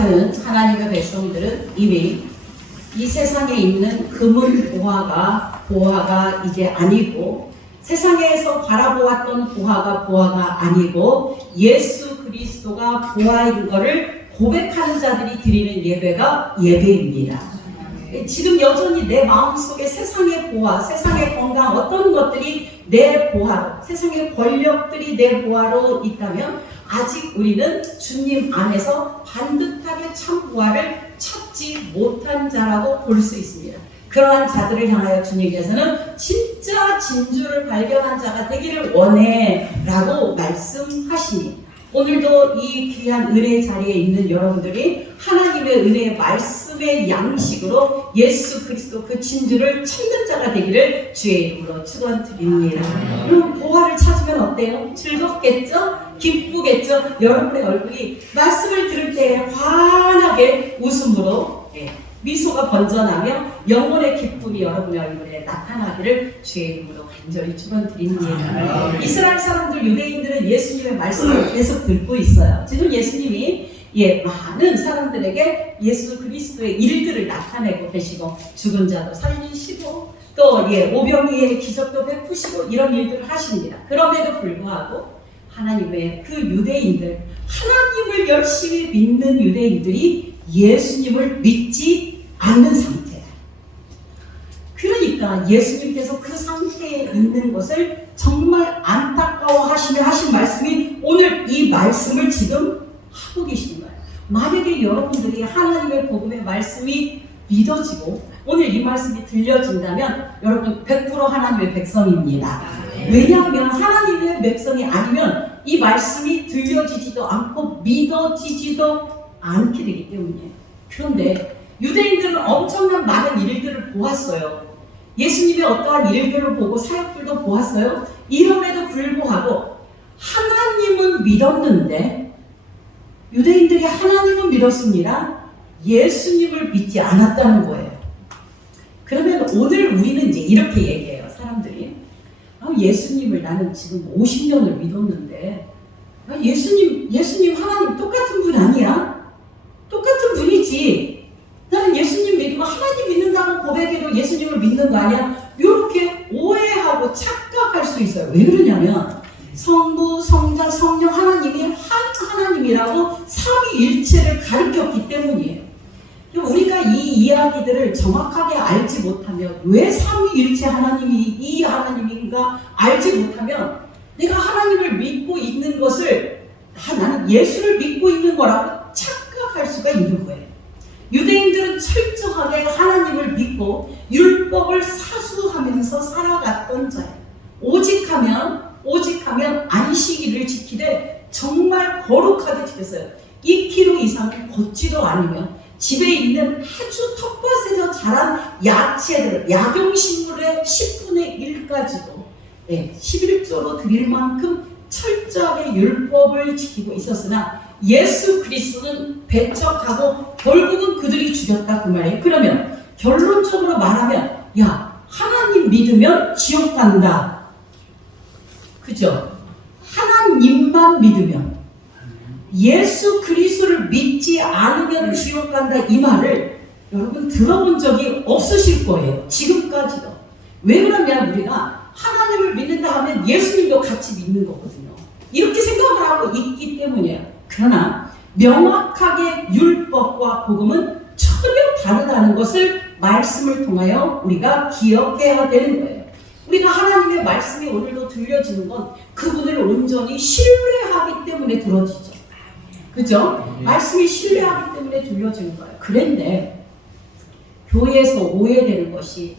하는 하나님의 백성들은 이미 이 세상에 있는 금은 보화가 이제 아니고, 세상에서 바라보았던 보화가 아니고 예수 그리스도가 보화인 것을 고백하는 자들이 드리는 예배가 예배입니다. 지금 여전히 내 마음속에 세상의 보화, 세상의 건강, 어떤 것들이 내 보화로, 세상의 권력들이 내 보화로 있다면 아직 우리는 주님 안에서 반듯하게 참 보화를 찾지 못한 자라고 볼 수 있습니다. 그러한 자들을 향하여 주님께서는 진짜 진주를 발견한 자가 되기를 원해 라고 말씀하시니, 오늘도 이 귀한 은혜의 자리에 있는 여러분들이 하나님의 은혜의 말씀의 양식으로 예수 그리스도 그 진주를 찾는 자가 되기를 주의 이름으로 축원드립니다. 여러분, 보화를 찾으면 어때요? 즐겁겠죠? 기쁘겠죠? 여러분의 얼굴이 말씀을 들을 때 환하게 웃음으로 미소가 번져나며 영혼의 기쁨이 여러분의 얼굴에 나타나기를 주의 이름으로 간절히 축원드립니다. 이스라엘 사람들, 유대인들은 예수님의 말씀을 계속 듣고 있어요. 지금 예수님이 많은 사람들에게 예수 그리스도의 일들을 나타내고 계시고, 죽은 자도 살리시고 또 오병이의 기적도 베푸시고 이런 일들을 하십니다. 그럼에도 불구하고 하나님의 그 유대인들, 하나님을 열심히 믿는 유대인들이 예수님을 믿지 않는 상태야. 그러니까 예수님께서 그 상태에 있는 것을 정말 안타까워하시며 하신 말씀이 오늘 이 말씀을 지금 하고 계시는 거예요. 만약에 여러분들이 하나님의 복음의 말씀이 믿어지고 오늘 이 말씀이 들려진다면 여러분 100% 하나님의 백성입니다. 왜냐하면 하나님의 백성이 아니면 이 말씀이 들려지지도 않고 믿어지지도 않게 되기 때문이에요. 그런데 유대인들은 엄청난 많은 일들을 보았어요. 예수님의 어떠한 일들을 보고 사역들도 보았어요. 이럼에도 불구하고 하나님은 믿었는데, 유대인들이 하나님은 믿었습니다. 예수님을 믿지 않았다는 거예요. 그러면 오늘 우리는 이제 이렇게 얘기해요. 사람들이 예수님을 나는 지금 50년을 믿었는데 예수님 하나님 똑같은 분 아니야? 똑같은 분이지. 나는 예수님 믿고 하나님 믿는다고 고백해도 예수님을 믿는 거 아니야? 이렇게 오해하고 착각할 수 있어요. 왜 그러냐면 성부, 성자, 성령 하나님이 한 하나님이라고 삼위일체를 가르쳤기 때문이에요. 우리가 이 이야기들을 정확하게 알지 못하면, 왜 삼위일체 하나님이 이 하나님인가 알지 못하면 내가 하나님을 믿고 있는 것을 나는 예수를 믿고 있는 거라고 착각할 수가 있는 거예요. 유대인들은 철저하게 하나님을 믿고 율법을 사수하면서 살아갔던 자예요. 오직하면 안식일을 지키되 정말 거룩하게 지켰어요. 2kg 이상 걷지도 않으며 집에 있는 아주 텃밭에서 자란 야채들, 약용식물의 10분의 1까지도 11조로 드릴 만큼 철저하게 율법을 지키고 있었으나 예수 그리스도는 배척하고 결국은 그들이 죽였다 그 말이에요. 그러면 결론적으로 말하면 하나님 믿으면 지옥 간다. 그죠? 하나님만 믿으면, 예수 그리스도를 믿지 않으면 지옥 간다, 이 말을 여러분 들어본 적이 없으실 거예요. 지금까지도. 왜 그러냐, 우리가 하나님을 믿는다 하면 예수님도 같이 믿는 거거든요. 이렇게 생각을 하고 있기 때문이에요. 그러나 명확하게 율법과 복음은 전혀 다르다는 것을 말씀을 통하여 우리가 기억해야 되는 거예요. 우리가 하나님의 말씀이 오늘도 들려지는 건 그분을 온전히 신뢰하기 때문에 들어지죠. 그죠? 말씀이 신뢰하기 때문에 들려지는 거예요. 그런데 교회에서 오해되는 것이,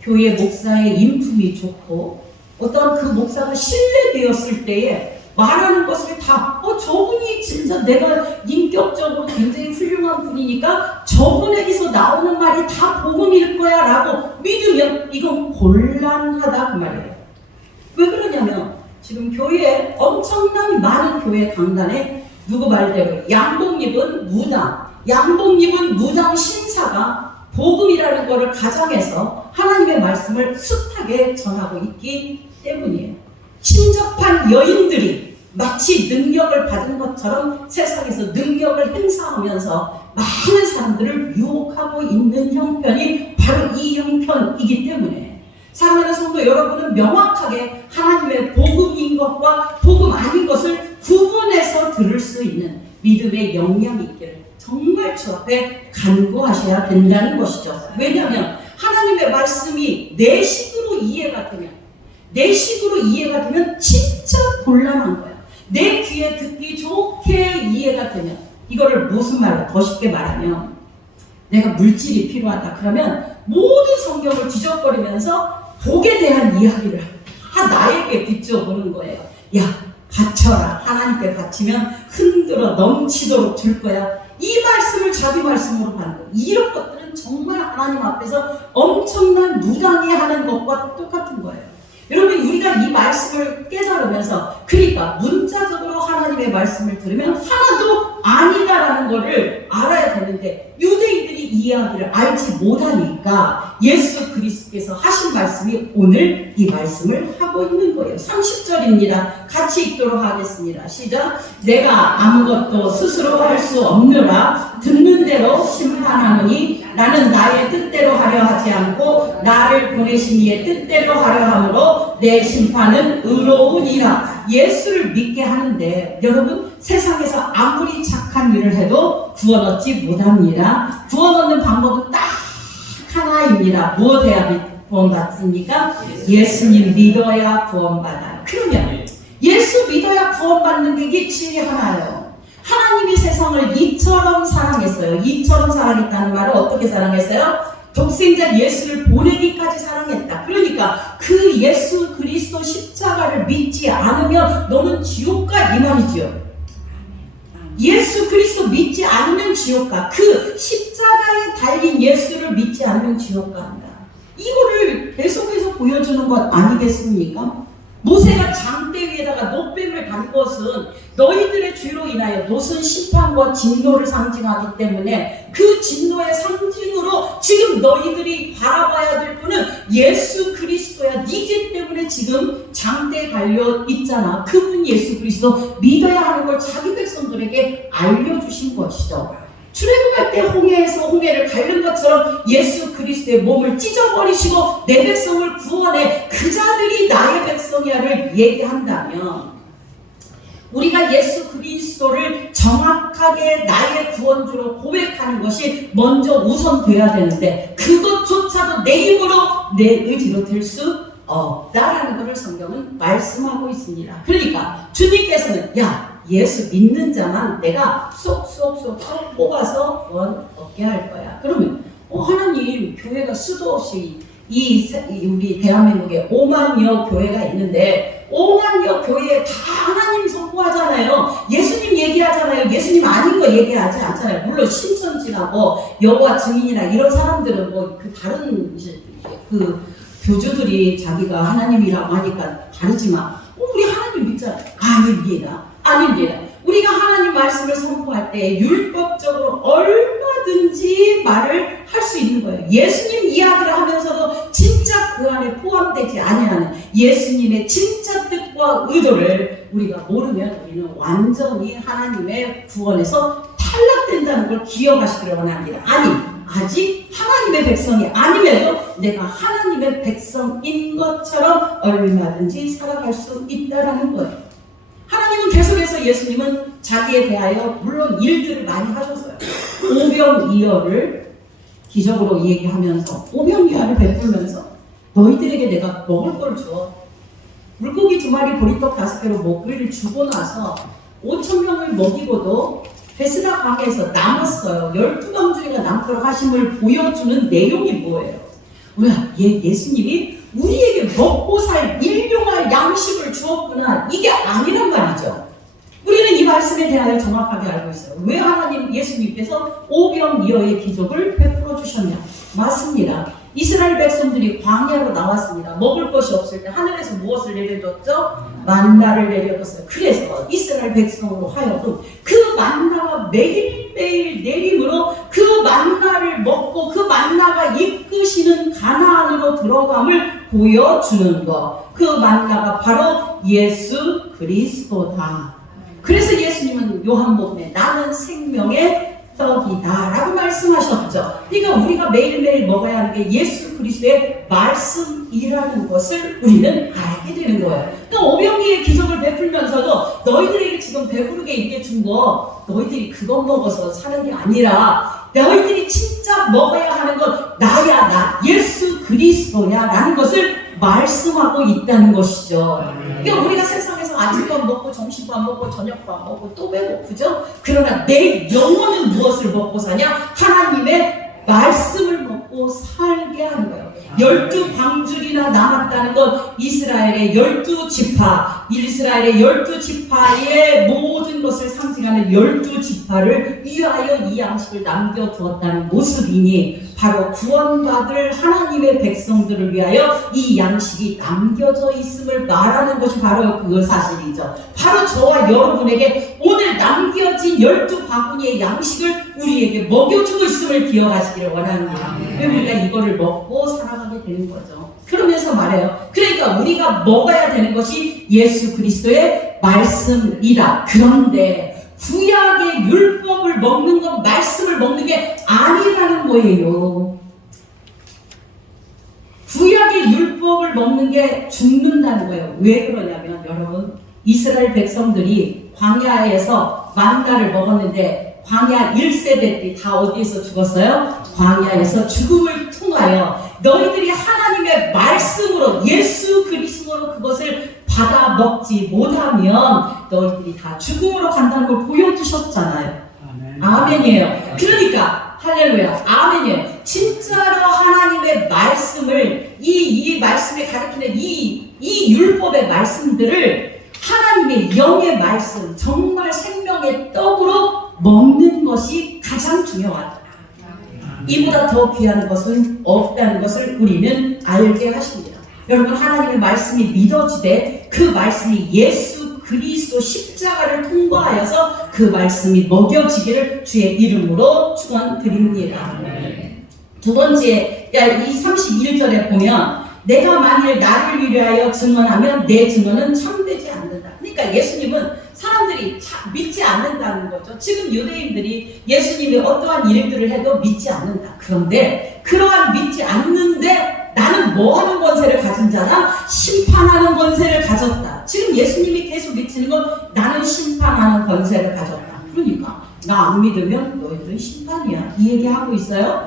교회 목사의 인품이 좋고 어떤 그 목사가 신뢰되었을 때에 말하는 것을 다 저분이 진짜 내가 인격적으로 굉장히 훌륭한 분이니까 저분에게서 나오는 말이 다 복음일 거야 라고 믿으면 이건 곤란하다 그 말이에요. 왜 그러냐면 지금 교회에 엄청난 많은 교회 강단에 누구 말대로 양복 입은 무당 신사가 복음이라는 것을 가정해서 하나님의 말씀을 숱하게 전하고 있기 때문이에요. 친접한 여인들이 마치 능력을 받은 것처럼 세상에서 능력을 행사하면서 많은 사람들을 유혹하고 있는 형편이 바로 이 형편이기 때문에 사랑하는 성도 여러분은 명확하게 하나님의 복음인 것과 복음 아닌 것을 구분해서 들을 수 있는 믿음의 역량이 있기를 정말 주 앞에 간구하셔야 된다는 것이죠. 왜냐하면 하나님의 말씀이 내 식으로 이해가 되면 진짜 곤란한 거야. 내 귀에 듣기 좋게 이해가 되면, 이거를 무슨 말로 더 쉽게 말하면, 내가 물질이 필요하다 그러면 모든 성경을 뒤적거리면서 복에 대한 이야기를 다 나에게 비춰보는 거예요. 야, 바쳐라. 하나님께 바치면 흔들어 넘치도록 줄 거야. 이 말씀을 자기 말씀으로 받는 거예요. 이런 것들은 정말 하나님 앞에서 엄청난 무당이 하는 것과 똑같은 거예요. 여러분, 우리가 이 말씀을 깨달으면서, 그러니까 문자적으로 하나님의 말씀을 들으면 하나도 아니다라는 것을 알아야 되는데 유대인들이 이해하기를 알지 못하니까 예수 그리스도께서 하신 말씀이 오늘 이 말씀을 하고 있는 거예요. 30절입니다. 같이 읽도록 하겠습니다. 시작. 내가 아무것도 스스로 할 수 없느라 듣는 대로 심판하노니 나는 나의 뜻대로 하려 하지 않고 나를 보내신 이의 뜻대로 하려 함으로 내 심판은 의로우니라. 예수를 믿게 하는데 여러분, 세상에서 아무리 착한 일을 해도 구원 얻지 못합니다. 구원 얻는 방법은 딱 하나입니다. 무엇해야 구원받습니까? 예수님 믿어야 구원받아요. 그러면 예수 믿어야 구원받는 게 이게 하나예요. 하나님이 세상을 이처럼 사랑했어요. 이처럼 사랑했다는 말은 어떻게 사랑했어요? 독생자 예수를 보내기까지 사랑했다. 그러니까 그 예수 그리스도 십자가를 믿지 않으면 너는 지옥 가, 이 말이죠. 예수 그리스도 믿지 않으면 지옥 가. 그 십자가에 달린 예수를 믿지 않으면 지옥 간다. 이거를 계속해서 보여주는 것 아니겠습니까? 모세가 장대 위에다가 노뱀을 단 것은 너희들의 죄로 인하여 노선 심판과 진노를 상징하기 때문에 그 진노의 상징으로 지금 너희들이 바라봐야 될 분은 예수 그리스도야. 네 죄 때문에 지금 장대에 달려 있잖아. 그분 예수 그리스도 믿어야 하는 걸 자기 백성들에게 알려주신 것이죠. 출애굽할 때 홍해에서 홍해를 가른 것처럼 예수 그리스도의 몸을 찢어버리시고 내 백성을 구원해 그 자들이 나의 백성이야를 얘기한다면, 우리가 예수 그리스도를 정확하게 나의 구원주로 고백하는 것이 먼저 우선돼야 되는데 그것조차도 내 힘으로 내 의지로 될 수 없다라는 것을 성경은 말씀하고 있습니다. 그러니까 주님께서는 야, 예수 믿는 자만 내가 쏙쏙쏙 뽑아서 구원 얻게 할 거야. 그러면 하나님, 교회가 수도 없이 우리 대한민국에 5만여 교회가 있는데 5만여 교회에 다 하나님 선포하잖아요. 예수님 얘기하잖아요. 예수님 아닌 거 얘기하지 않잖아요. 물론 신천지나 여호와 증인이나 이런 사람들은 그 다른 그 교주들이 자기가 하나님이라고 하니까 다르지만 우리 하나님 믿잖아요. 아닙니다. 우리가 하나님 말씀을 선포할 때 율법적으로 얼마든지 말을 할 수 있는 거예요. 예수님 이야기를 하면서도 진짜 그 안에 포함되지 아니하는 예수님의 진짜 뜻과 의도를 우리가 모르면 우리는 완전히 하나님의 구원에서 탈락된다는 걸 기억하시기를 원합니다. 아직 하나님의 백성이 아님에도 내가 하나님의 백성인 것처럼 얼마든지 살아갈 수 있다는 거예요. 하나님은 계속해서 예수님은 자기에 대하여 물론 일들을 많이 하셨어요. 오병이어를 기적으로 얘기하면서 오병이어를 베풀면서 너희들에게 내가 먹을 걸 줘. 물고기 2마리 보리떡 5개로 먹이를 주고 나서 5,000명을 먹이고도 베스다 강에서 남았어요. 12방주리가 남도록 하심을 보여주는 내용이 뭐예요? 예수님이 우리에게 먹고 살 일용할 양식을 주었구나. 이게 아니란 말이죠. 우리는 이 말씀에 대하여 정확하게 알고 있어요. 왜 하나님 예수님께서 오병이어의 기적을 베풀어 주셨냐? 맞습니다. 이스라엘 백성들이 광야로 나왔습니다. 먹을 것이 없을 때 하늘에서 무엇을 내려줬죠? 만나를 내려줬어요. 그래서 이스라엘 백성으로 하여금 그 만나가 매일매일 내림으로 그 만나를 먹고 그 만나가 이끄시는 가나안으로 들어감을 보여주는 것. 그 만나가 바로 예수 그리스도다. 그래서 예수님은 요한복음에 나는 생명의 떡이다 라고 말씀하셨죠. 그러니까 우리가 매일매일 먹어야 하는 게 예수 그리스도의 말씀이라는 것을 우리는 알게 되는 거예요. 그러니까 오병이의 기적을 베풀면서도 너희들에게 지금 배부르게 있게 준 거 너희들이 그거 먹어서 사는 게 아니라 너희들이 진짜 먹어야 하는 건 나야, 나 예수 그리스도야 라는 것을 말씀하고 있다는 것이죠. 그러니까 우리가 세상에서 아침밥 먹고 점심밥 먹고 저녁밥 먹고 또 배고프죠. 그러나 내 영혼은 무엇을 먹고 사냐? 하나님의 말씀을 먹고 살게 하는 거예요. 12방줄이나 남았다는 건 이스라엘의 12지파, 이스라엘의 12지파의 모든 것을 상징하는 12지파를 위하여 이 양식을 남겨두었다는 모습이니 바로 구원받을 하나님의 백성들을 위하여 이 양식이 남겨져 있음을 말하는 것이 바로 그 사실이죠. 바로 저와 여러분에게 오늘 남겨진 12바구니의 양식을 우리에게 먹여주고 있음을 기억하시기를 원합니다. 왜 우리가 이거를 먹고 살아가게 되는 거죠. 그러면서 말해요. 그러니까 우리가 먹어야 되는 것이 예수 그리스도의 말씀이다. 그런데 구약의 율법을 먹는 건 말씀을 먹는 게 아니라는 거예요. 구약의 율법을 먹는 게 죽는다는 거예요. 왜 그러냐면 여러분, 이스라엘 백성들이 광야에서 만나를 먹었는데 광야 1세대들이 다 어디에서 죽었어요? 광야에서 죽음을 통하여 너희들이 하나님의 말씀으로 예수 그리스도로 그것을 받아 먹지 못하면 너희들이 다 죽음으로 간다는 걸 보여주셨잖아요. 아멘이에요. 그러니까 할렐루야, 아멘이에요. 진짜로 하나님의 말씀을 이 말씀에 가르치는 이 율법의 말씀들을 하나님의 영의 말씀, 정말 생명의 떡으로 먹는 것이 가장 중요하다. 이보다 더 귀한 것은 없다는 것을 우리는 알게 하십니다. 여러분, 하나님의 말씀이 믿어지되 그 말씀이 예수 그리스도 십자가를 통과하여서 그 말씀이 먹여지기를 주의 이름으로 축원드립니다. 두 번째, 이 31절에 보면 내가 만일 나를 위하여 증언하면 내 증언은 참되지 않는다. 그러니까 예수님은 사람들이 믿지 않는다는 거죠. 지금 유대인들이 예수님이 어떠한 일들을 해도 믿지 않는다. 그런데 그러한 믿지 않는데 나는 뭐 하는 권세를 가진 자다? 심판하는 권세를 가졌다. 지금 예수님이 계속 미치는 건 나는 심판하는 권세를 가졌다. 그러니까 나 안 믿으면 너희들은 심판이야. 이 얘기하고 있어요.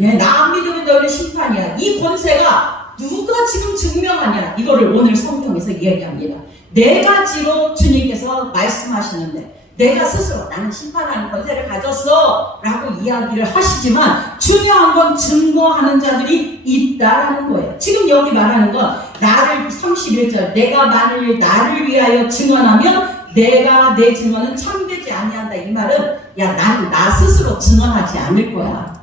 예, 나 안 믿으면 너희는 심판이야. 이 권세가 누가 지금 증명하냐? 이거를 오늘 성경에서 이야기합니다. 네 가지로 주님께서 말씀하시는데 내가 스스로 나는 심판하는 권세를 가졌어 라고 이야기를 하시지만 중요한 건 증거하는 자들이 있다라는 거예요. 지금 여기 말하는 건 나를 31절 내가 만일 나를 위하여 증언하면 내가 내 증언은 참되지 아니한다. 이 말은 야 나는 나 스스로 증언하지 않을 거야.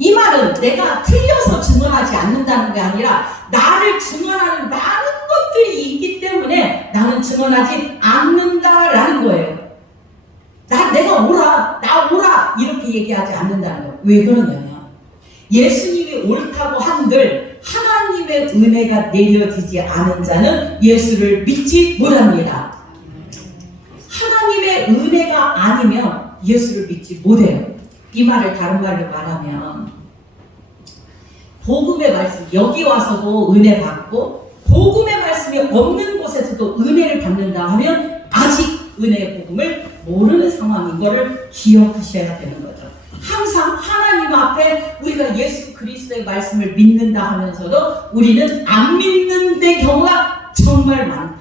이 말은 내가 틀려서 증언하지 않는다는 게 아니라 나를 증언하는 많은 것들이 있기 때문에 나는 증언하지 않는다라는 거예요. 내가 오라, 나 오라 이렇게 얘기하지 않는다는 거예요. 왜 그러냐면 예수님이 옳다고 한들 하나님의 은혜가 내려지지 않은 자는 예수를 믿지 못합니다. 하나님의 은혜가 아니면 예수를 믿지 못해요. 이 말을 다른 말로 말하면 복음의 말씀, 여기 와서도 은혜 받고 복음의 말씀이 없는 곳에서도 은혜를 받는다 하면 아직 은혜의 복음을 모르는 상황인 것을 기억하셔야 되는 거죠. 항상 하나님 앞에 우리가 예수 그리스도의 말씀을 믿는다 하면서도 우리는 안 믿는 데 경우가 정말 많다.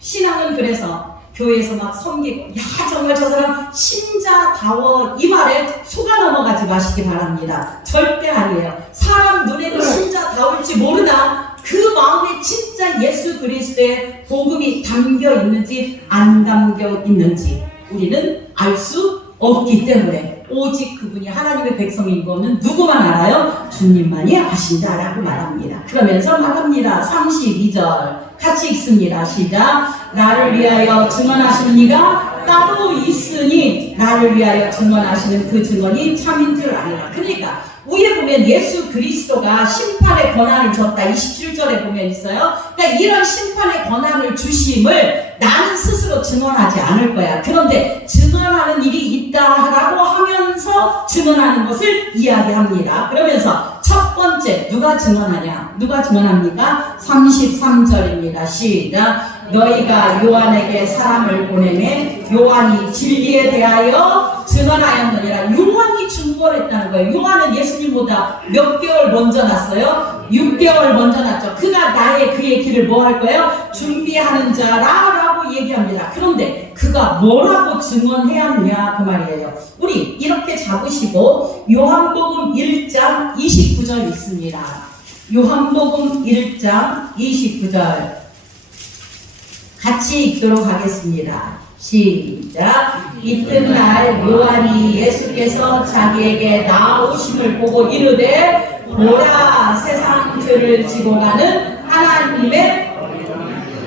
신앙은 그래서 교회에서 막 섬기고 야 정말 저 사람 신자다워 이 말에 속아 넘어가지 마시기 바랍니다. 절대 아니에요. 사람 눈에도 신자다울지 모르나 그 마음에 진짜 예수 그리스도의 복음이 담겨 있는지 안 담겨 있는지 우리는 알 수 없기 때문에 오직 그분이 하나님의 백성인 거는 누구만 알아요? 주님만이 아신다라고 말합니다. 그러면서 말합니다. 32절 같이 읽습니다. 시작. 나를 위하여 증언하시는 이가 따로 있으니 나를 위하여 증언하시는 그 증언이 참인 줄 아니라. 그러니까 위에 보면 예수 그리스도가 심판의 권한을 줬다 27절에 보면 있어요. 그러니까 이런 심판의 권한을 주심을 나는 스스로 증언하지 않을 거야. 그런데 증언하는 일이 있다라고 하면서 증언하는 것을 이야기합니다. 그러면서 첫 번째 누가 증언하냐? 누가 증언합니까? 33절입니다. 시작. 너희가 요한에게 사람을 보내매 요한이 진리에 대하여 증언하였느니라. 요한이 증거를 했다는 거예요. 요한은 예수님보다 몇 개월 먼저 났어요? 6개월 먼저 났죠. 그가 그의 길을 뭐 할 거예요? 준비하는 자라라고 얘기합니다. 그런데 그가 뭐라고 증언해야 하느냐 그 말이에요. 우리 이렇게 잡으시고 요한복음 1장 29절 있습니다. 요한복음 1장 29절 같이 읽도록 하겠습니다. 시작. 이튿날 요한이 예수께서 자기에게 나오심을 보고 이르되 보라 세상 죄를 지고 가는 하나님의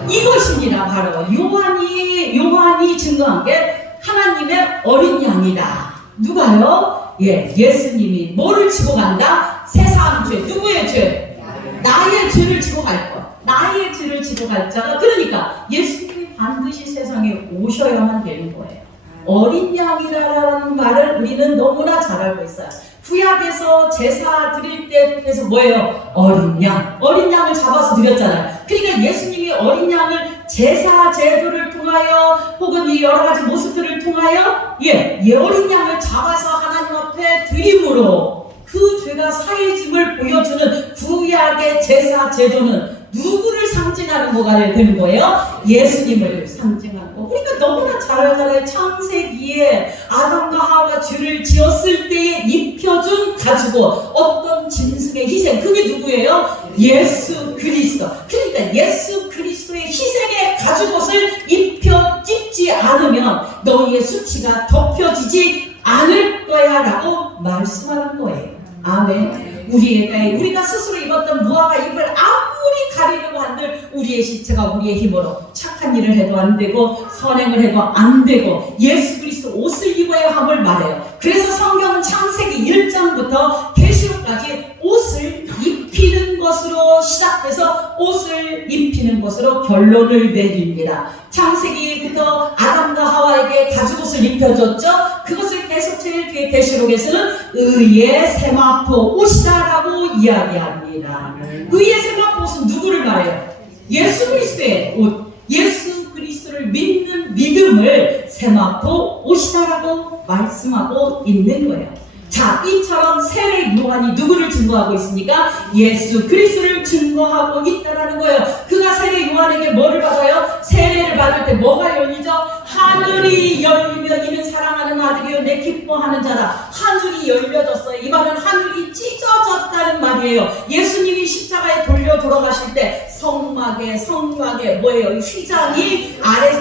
이것입니다. 바로 요한이 증거한 게 하나님의 어린 양이다. 누가요? 예수님이 뭐를 지고 간다? 세상 죄. 누구의 죄? 나의 죄를 지고 갈 것. 나의 죄를 지고 갈 자가. 그러니까 예수님이 반드시 세상에 오셔야만 되는 거예요. 어린 양이라는 말을 우리는 너무나 잘 알고 있어요. 구약에서 제사 드릴 때에서 뭐예요? 어린 양. 어린 양을 잡아서 드렸잖아요. 그러니까 예수님이 어린 양을 제사 제도를 통하여 혹은 이 여러 가지 모습들을 통하여 어린 양을 잡아서 하나님 앞에 드림으로 그 죄가 사해짐을 보여주는 구약의 제사 제도는 누구를 상징하는 뭐가 되는 거예요? 예수님을 상징하는 거. 우리가 너무나 잘 알잖아요. 창세기에 아담과 하와가 죄를 지었을 때에 입혀준 가지고 어떤 짐승의 희생. 그게 누구예요? 예수 그리스도. 그러니까 예수 그리스도의 희생의 가죽옷을 입혀 찝지 않으면 너희의 수치가 덮여지지 않을 거야 라고 말씀하는 거예요. 아멘. 우리가 스스로 입었던 무화과 잎을 아무리 가리려고 한들 우리의 시체가 우리의 힘으로 착한 일을 해도 안 되고 선행을 해도 안 되고 예수 그리스도 옷을 입어야 함을 말해요. 그래서 성경은 창세기 1장부터 계시록까지 옷을 입히는 것으로 시작해서 옷을 입히는 것으로 결론을 내립니다. 창세기부터 아담과 하와에게 가죽옷을 입혀줬죠. 그것을 계속 제일 뒤에 계시록에서는 의의 세마포 옷이다라고 이야기합니다. 의의 세마포 옷은 누구를 말해요? 예수 그리스도의 옷. 예수 그리스도를 믿는 믿음을 세마포 옷이다라고 말씀하고 있는 거예요. 자, 이처럼 세례 요한이 누구를 증거하고 있습니까? 예수 그리스도를 증거하고 있다라는 거예요. 그가 세례 요한에게 뭐를 받아요? 세례를 받을 때 뭐가 열리죠? 하늘이 열리며 이는 사랑하는 아들이요 내 기뻐하는 자다. 하늘이 열려졌어요. 이 말은 하늘이 찢어졌다는 말이에요. 예수님이 십자가에 돌려 돌아가실 때 성막에 뭐예요? 휘장이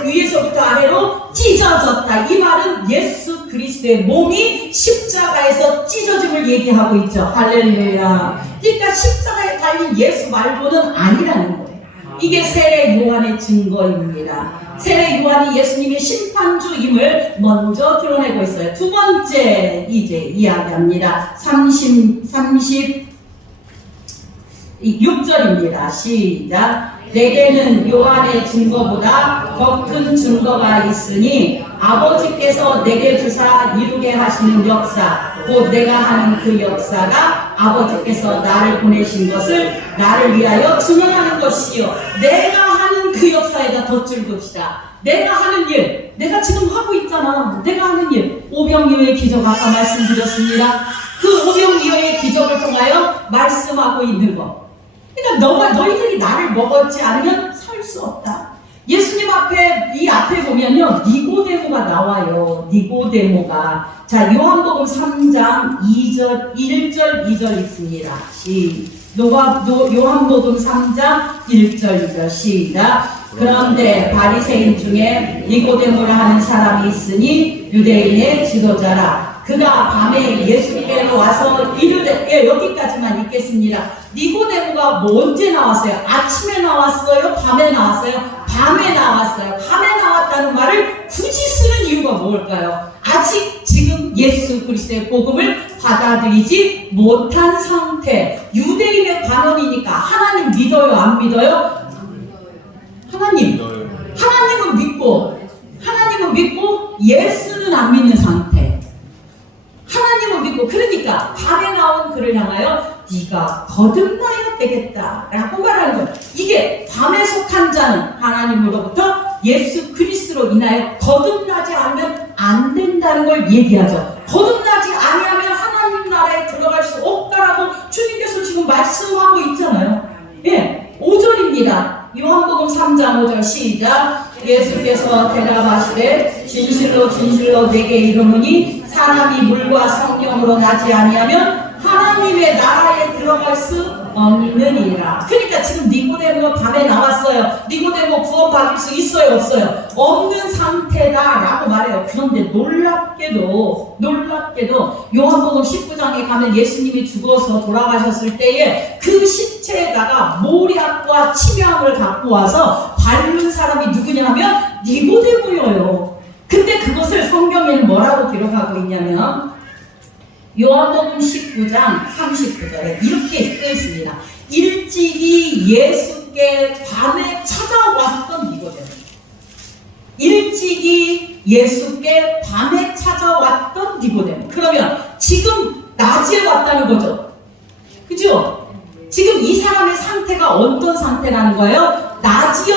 위에서부터 아래로 찢어졌다. 이 말은 예수 그리스도의 몸이 십자가에서 찢어짐을 얘기하고 있죠. 할렐루야. 그러니까 십자가에 달린 예수 말고는 아니라는 거예요. 이게 세례 요한의 증거입니다. 세례 요한이 예수님의 심판주임을 먼저 드러내고 있어요. 두 번째 이제 이야기합니다. 36절입니다. 시작. 내게는 요한의 증거보다 더 큰 증거가 있으니 아버지께서 내게 주사 이루게 하시는 역사 곧 내가 하는 그 역사가 아버지께서 나를 보내신 것을 나를 위하여 증언하는 것이요. 내가 하는 그 역사에다 덧줄 것이다. 내가 하는 일, 내가 지금 하고 있잖아. 내가 하는 일, 오병이어의 기적 아까 말씀드렸습니다. 그 오병이어의 기적을 통하여 말씀하고 있는 거. 그러니까 너희들이 나를 먹었지 않으면 살 수 없다. 예수님 앞에 이 앞에 보면요 니고데모가 나와요. 니고데모가 자 요한복음 3장 1절 2절 있습니다. 요한복음 3장 1절 2절 시작. 그런데 바리새인 중에 니고데모라 하는 사람이 있으니 유대인의 지도자라. 그가 밤에 예수께로 와서 이르되 여기까지만 읽겠습니다. 니고데모가 언제 나왔어요? 아침에 나왔어요? 밤에 나왔어요? 밤에 나왔어요. 밤에 나왔다는 말을 굳이 쓰는 이유가 뭘까요? 아직 지금 예수 그리스도의 복음을 받아들이지 못한 상태. 유대인의 관원이니까 하나님 믿어요, 안 믿어요? 하나님은 믿고 예수는 안 믿는 상태. 하나님은 믿고, 그러니까 밤에 나온 그를 향하여 네가 거듭나야 되겠다 라고 말하는 거예요. 이게 밤에 속한 자는 하나님으로부터 예수 그리스도로 인하여 거듭나지 않으면 안 된다는 걸 얘기하죠. 거듭나지 아니하면 하나님 나라에 들어갈 수 없다라고 주님께서 지금 말씀하고 있잖아요. 예, 5절입니다. 요한복음 3장 5절 시작. 예수께서 대답하시되 진실로 진실로 내게 이르노니 사람이 물과 성령으로 나지 아니하면 하나님의 나라에 들어갈 수 없느니라. 그러니까 지금 니고데모가 밤에 나왔어요. 니고데모 구원받을 수 있어요, 없어요? 없는 상태다라고 말해요. 그런데 놀랍게도 요한복음 19장에 가면 예수님이 죽어서 돌아가셨을 때에 그 시체에다가 모략과 침향을 갖고 와서 바르는 사람이 누구냐 하면 니고데모예요. 근데 그것을 성경에는 뭐라고 기록하고 있냐면 요한복음 19장 39절에 이렇게 쓰여 있습니다. 일찍이 예수께 밤에 찾아왔던 니고데모. 일찍이 예수께 밤에 찾아왔던 니고데모. 그러면 지금 낮에 왔다는 거죠. 그죠? 지금 이 사람의 상태가 어떤 상태라는 거예요? 낮이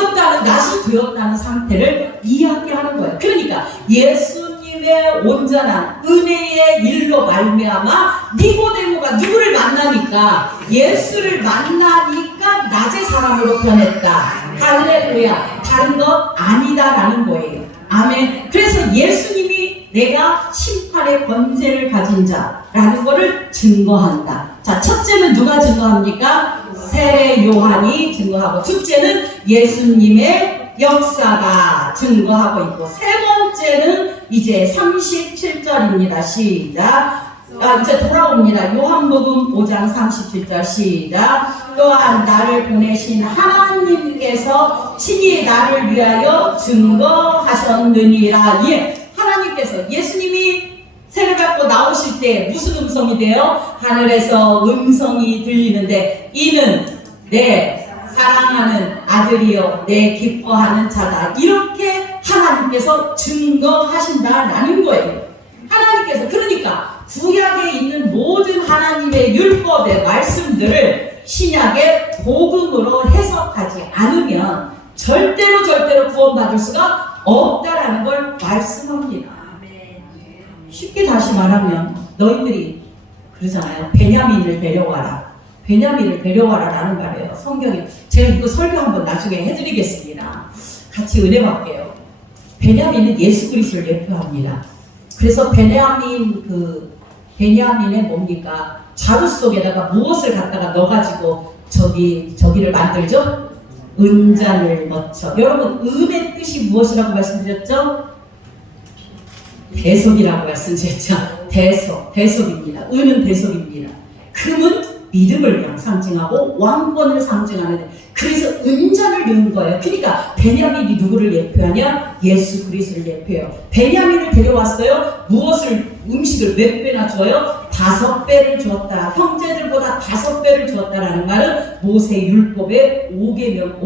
되었다는 상태를 이야기하는 거예요. 그러니까 예수님의 온전한 은혜의 일로 말미암아 니고데모가 누구를 만나니까 예수를 만나니까 낮의 사람으로 변했다. 할렐루야. 다른 것 아니다라는 거예요. 아멘. 그래서 예수님이 내가 심판의 권세를 가진 자라는 것을 증거한다. 자, 첫째는 누가 증거합니까? 세례 요한이 증거하고, 둘째는 예수님의 역사가 증거하고 있고, 세 번째는 이제 37절입니다. 시작. 이제 돌아옵니다. 요한복음 5장 37절 시작. 또한 나를 보내신 하나님께서 친히 나를 위하여 증거하셨느니라. 예, 하나님께서 예수님이 세례 받고 나오실 때 무슨 음성이 돼요? 하늘에서 음성이 들리는데 이는 내 사랑하는 아들이요 내 기뻐하는 자다. 이렇게 하나님께서 증거하신다라는 거예요. 하나님께서, 그러니까 구약에 있는 모든 하나님의 율법의 말씀들을 신약의 복음으로 해석하지 않으면 절대로 구원받을 수가 없다라는 걸 말씀합니다. 쉽게 다시 말하면 너희들이 그러잖아요. 베냐민을 데려와라 라는 말이에요. 성경에. 제가 이거 설교 한번 나중에 해드리겠습니다. 같이 은혜 받게요. 베냐민은 예수 그리스도를 예표합니다. 그래서 베냐민의 뭡니까? 자루 속에다가 무엇을 갖다가 넣어가지고 저기를 만들죠? 은잔을 넣죠. 여러분, 은의 뜻이 무엇이라고 말씀드렸죠? 대속이라고 말씀드렸죠. 대속입니다. 은은 대속입니다. 금은 믿음을 상징하고 왕권을 상징하는데, 그래서 은잔을 넣은 거예요. 그러니까 베냐민이 누구를 예표하냐? 예수 그리스도를 예표해요. 베냐민을 데려왔어요. 음식을 몇 배나 줘요? 5배를 주었다. 형제들보다 5배를 주었다라는 말은 모세 율법의 5계명,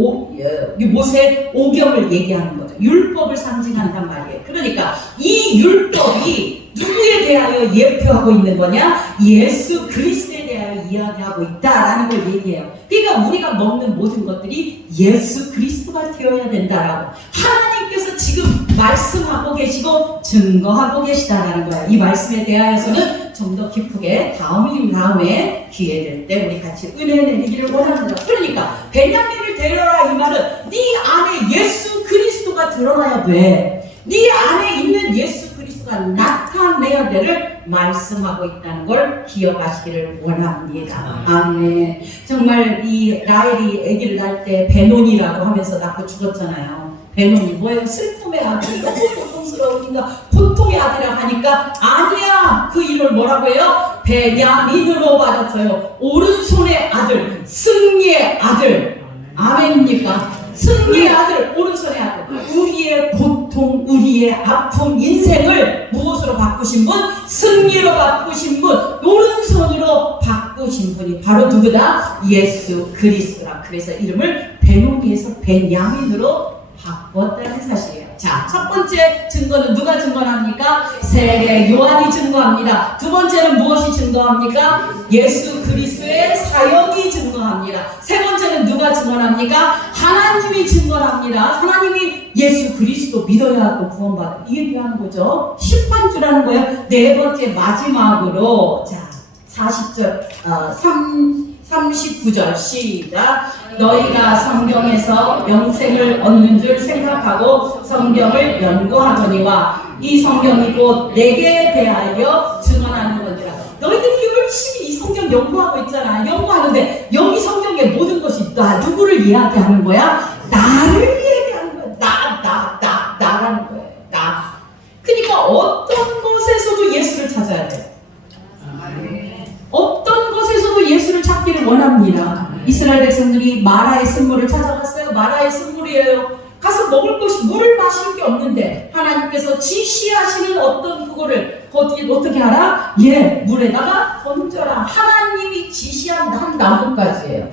모세 5경을 얘기하는 거죠. 율법을 상징한단 말이에요. 그러니까 이 율법이 누구에 대하여 예표하고 있는 거냐? 예수 그리스도에 대하여 이야기하고 있다라는 걸 얘기해요. 그러니까 우리가 먹는 모든 것들이 예수 그리스도가 되어야 된다라고 하나님께서 지금 말씀하고 계시고 증거하고 계시다라는 거야. 이 말씀에 대하여서는 좀 더 깊게 다음에 기회 될 때 우리 같이 은혜 내리기를 원합니다. 그러니까 베냐민을 데려라 이 말은 네 안에 예수 그리스도가 드러나야 돼. 네 안에 있는 예수 그리스도가 나타내야 되를 말씀하고 있다는 걸 기억하시기를 원합니다. 아멘. 정말 이 라헬이 아기를 낳을 때 베논이라고 하면서 낳고 죽었잖아요. 베논이 뭐예요? 슬픔의 아들인가 고통스러운가 고통의 아들이라 하니까 아니야, 그 이름을 뭐라고 해요? 베냐민으로 받았어요. 오른손의 아들, 승리의 아들. 아멘입니까? 승리의 아들, 오른손의 아들. 우리의 고통, 우리의 아픔, 인생을 무엇으로 바꾸신 분? 승리로 바꾸신 분, 오른손으로 바꾸신 분이 바로 누구다? 예수 그리스도라. 그래서 이름을 베노니에서 베냐민으로 바꿨다는 사실이에요. 자, 첫 번째 증거는 누가 증거합니까? 세례 요한이 증거합니다. 두 번째는 무엇이 증거합니까? 예수 그리스도의 사역이 증거합니다. 세 번째는 누가 증거합니까? 하나님이 증거합니다. 하나님이 예수 그리스도 믿어야 하고 구원받아. 이게 필요한 거죠. 심판주라는 거예요. 네 번째 마지막으로 자 40절 39절 시작. 너희가 성경에서 영생을 얻는 줄 생각하고 성경을 연구하거니와 이 성경이 곧 내게 대하여 증언하는 건지라. 너희들이 열심히 이 성경 연구하고 있잖아. 연구하는데 여기 성경의 모든 것이 누구를 이야기하는 거야? 나를 이야기하는 거야. 나라는 거예요. 나. 그러니까 어떤 곳에서도 예수를 찾아야 돼. 어떤 곳에서도 예수를 찾기를 원합니다. 이스라엘 백성들이 마라의 샘물을 찾아갔어요. 마라의 샘물이에요. 가서 먹을 것이 물을 마실 게 없는데 하나님께서 지시하시는 어떤 그거를 어떻게 하라? 물에다가 던져라. 하나님이 지시한 한 나뭇가지예요.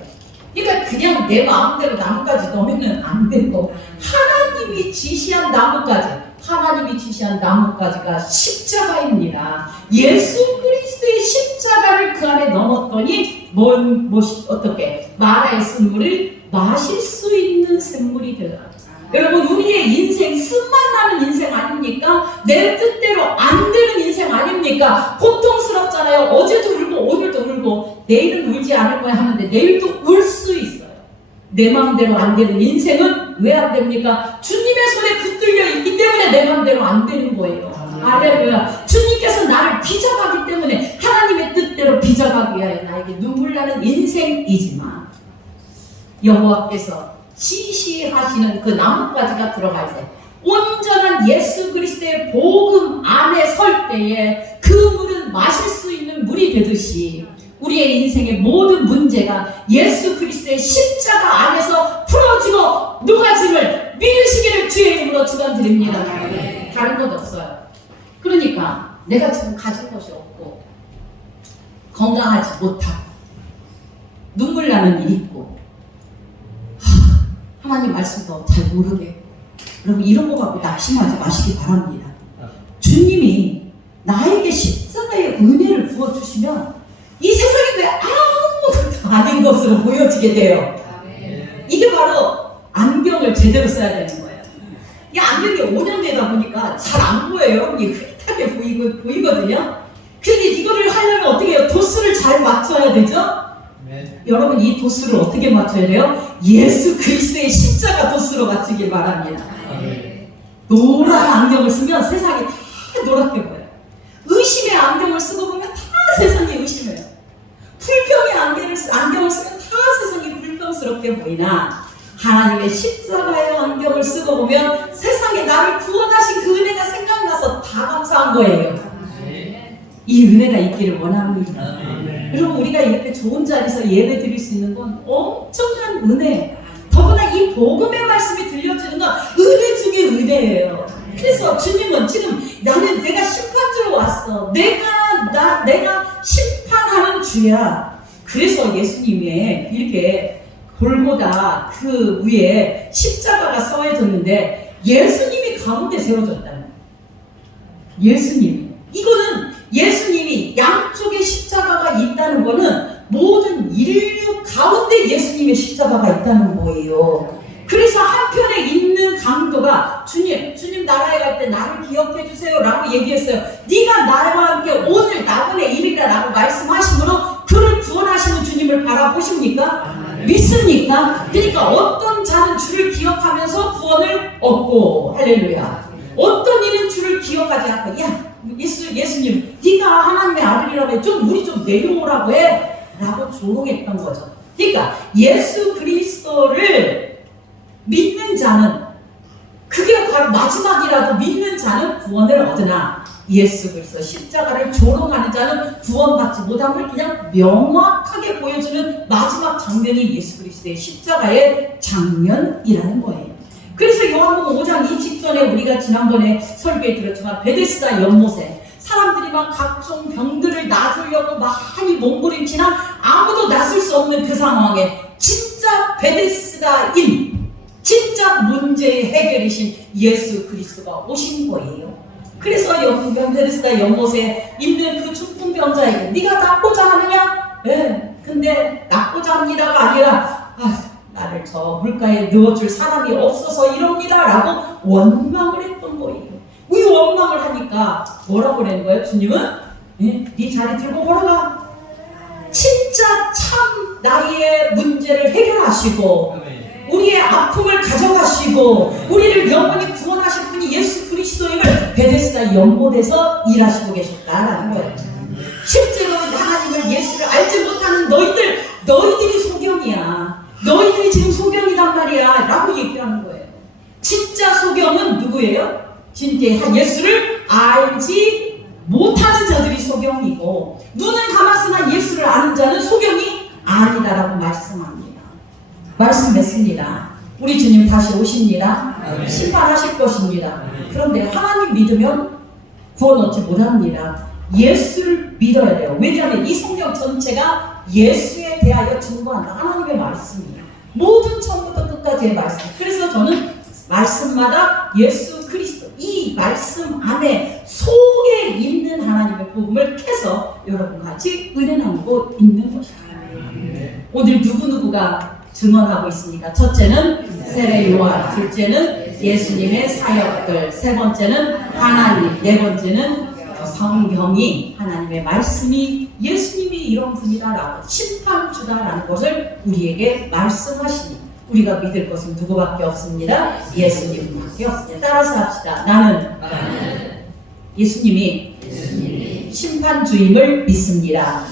그러니까 그냥 내 마음대로 나뭇가지 넣으면 안 되고 하나님이 지시한 나뭇가지. 하나님이 지시한 나뭇가지가 십자가입니다. 예수 그리스도의 십자가를 그 안에 넣었더니 어떻게 마라의 샘물을 마실 수 있는 샘물이 되더라. 여러분 우리의 인생 쓴맛 나는 인생 아닙니까? 내 뜻대로 안 되는 인생 아닙니까? 고통스럽잖아요. 어제도 울고 오늘도 울고 내일은 울지 않을 거야 하는데 내일도 울 수 있어요. 내 마음대로 안 되는 인생은 왜 안 됩니까? 주님의 손에 붙들려 있기 때문에 내 마음대로 안 되는 거예요. 할렐루야. 주님께서 나를 빚어가기 때문에 하나님의 뜻대로 빚어가기 위하여 나에게 눈물 나는 인생이지만 여호와께서 지시하시는 그 나뭇가지가 들어갈 때 온전한 예수 그리스도의 복음 안에 설 때에 그 물은 마실 수 있는 물이 되듯이 우리의 인생의 모든 문제가 예수 그리스도의 십자가 안에서 풀어지고 누가짐을 믿으시기를 주의 이름으로 축원드립니다. 다른 것 없어요. 그러니까 내가 지금 가진 것이 없고 건강하지 못하고 눈물 나는 일이 있고 하나님 말씀도 잘 모르겠고 여러분 이런 거 갖고 낙심하지 마시기 바랍니다. 주님이 나에게 십자가의 은혜를 부어주시면 이 세상에 왜 아무것도 아닌 것으로 보여지게 돼요. 이게 바로 안경을 제대로 써야 되는 거예요. 이 안경이 5년 되다 보니까 잘 안 보여요. 이게 흐릿하게 보이거든요. 근데 이거를 하려면 어떻게 해요? 도수를 잘 맞춰야 되죠? 여러분 이 도수를 어떻게 맞춰야 돼요? 예수 그리스도의 십자가 도수로 맞추길 바랍니다. 노란 안경을 쓰면 세상이 다 노랗게 보여요. 의심의 안경을 쓰고 보면 다 세상이 의심해요. 불평의 안경을 쓰면 다 세상이 불평스럽게 보이나 하나님의 십자가의 안경을 쓰고 보면 세상에 나를 구원하신 그 은혜가 생각나서 다 감사한 거예요. 이 은혜가 있기를 원합니다. 여러분 우리가 이렇게 좋은 자리에서 예배 드릴 수 있는 건 엄청난 은혜. 더구나 이 복음의 말씀이 들려주는 건 은혜 중에 은혜예요. 그래서 주님은 지금 내가 심판주로 왔어. 내가 심판하는 주야. 그래서 예수님이 이렇게 골고다 그 위에 십자가가 세워졌는데 예수님이 가운데 세워졌다는 예수님이. 이거는 예수님이 양쪽에 십자가가 있다는 거는 모든 인류 가운데 예수님의 십자가가 있다는 거예요. 그래서 한편에 있는 강도가 주님 나라에 갈 때 나를 기억해 주세요 라고 얘기했어요. 네가 나와 함께 오늘 나분의 일이라 라고 말씀하심으로 그를 구원하시는 주님을 바라보십니까? 믿습니까? 그러니까 어떤 자는 주를 기억하면서 구원을 얻고 할렐루야. 어떤 이는 주를 기억하지 않고 예수님 네가 하나님의 아들이라고 해. 우리 좀 내려오라고 해 라고 조롱했던 거죠. 그러니까 예수 그리스도를 믿는 자는 그게 바로 마지막이라도 믿는 자는 구원을 얻으나 예수 그리스도 십자가를 조롱하는 자는 구원받지 못함을 그냥 명확하게 보여주는 마지막 장면이 예수 그리스도의 십자가의 장면이라는 거예요. 그래서 요한복음 5장 이 직전에 우리가 지난번에 설교에 들었지만 베데스다 연못에 사람들이 막 각종 병들을 낫으려고 많이 몸부림치나 아무도 낫을 수 없는 그 상황에 진짜 베데스다인 진짜 문제의 해결이신 예수 그리스도가 오신 거예요. 그래서 베데스다 연못에 있는 그 중풍병자에게 네가 낫고자 하느냐? 네. 근데 낫고자 합니다가 아니라 나를 저 물가에 넣어줄 사람이 없어서 이럽니다 라고 원망을 했던 거예요. 이 원망을 하니까 뭐라고 그러는 거예요? 주님은 네 자리 들고 걸어가. 진짜 참 나의 문제를 해결하시고 우리의 아픔을 가져가시고 우리를 영원히 구원하실 분이 예수 그리스도임을 베데스다 연못에서 일하시고 계셨다라는 거예요. 실제로 하나님을 예수를 알지 못하는 너희들이 소경이야. 너희들이 지금 소경이단 말이야 라고 얘기하는 거예요. 진짜 소경은 누구예요? 진짜 예수를 알지 못하는 자들이 소경이고 눈은 감았으나 예수를 아는 자는 소경이 아니다라고 말씀했습니다. 우리 주님 다시 오십니다. 심판하실 것입니다. 그런데 하나님 믿으면 구원 얻지 못합니다. 예수를 믿어야 돼요. 왜냐하면 이 성경 전체가 예수에 대하여 증거한다. 하나님의 말씀이에요. 모든 처음부터 끝까지의 말씀. 그래서 저는 말씀마다 예수 그리스도 이 말씀 안에 속에 있는 하나님의 복음을 캐서 여러분과 같이 은혜 나누고 있는 것입니다. 오늘 누구누구가 증언하고 있습니까? 첫째는 세례 요한, 둘째는 예수님의 사역들, 세 번째는 하나님, 네 번째는 성경이 하나님의 말씀이 예수님이 이런 분이다라고 심판주다라는 것을 우리에게 말씀하시니 우리가 믿을 것은 누구밖에 없습니다. 예수님밖에 없습니다. 따라서 합시다. 나는 예수님이 심판주임을 믿습니다.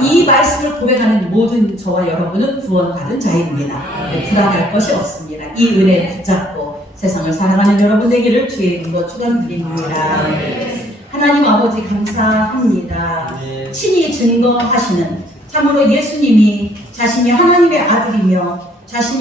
이 말씀을 고백하는 모든 저와 여러분은 구원받은 자입니다. 불안할 것이 없습니다. 이 은혜 붙잡고 세상을 살아가는 여러분 되기를 주의 이름으로 축원드립니다. 하나님 아버지 감사합니다. 친히 증거하시는 참으로 예수님이 자신이 하나님의 아들이며 자신이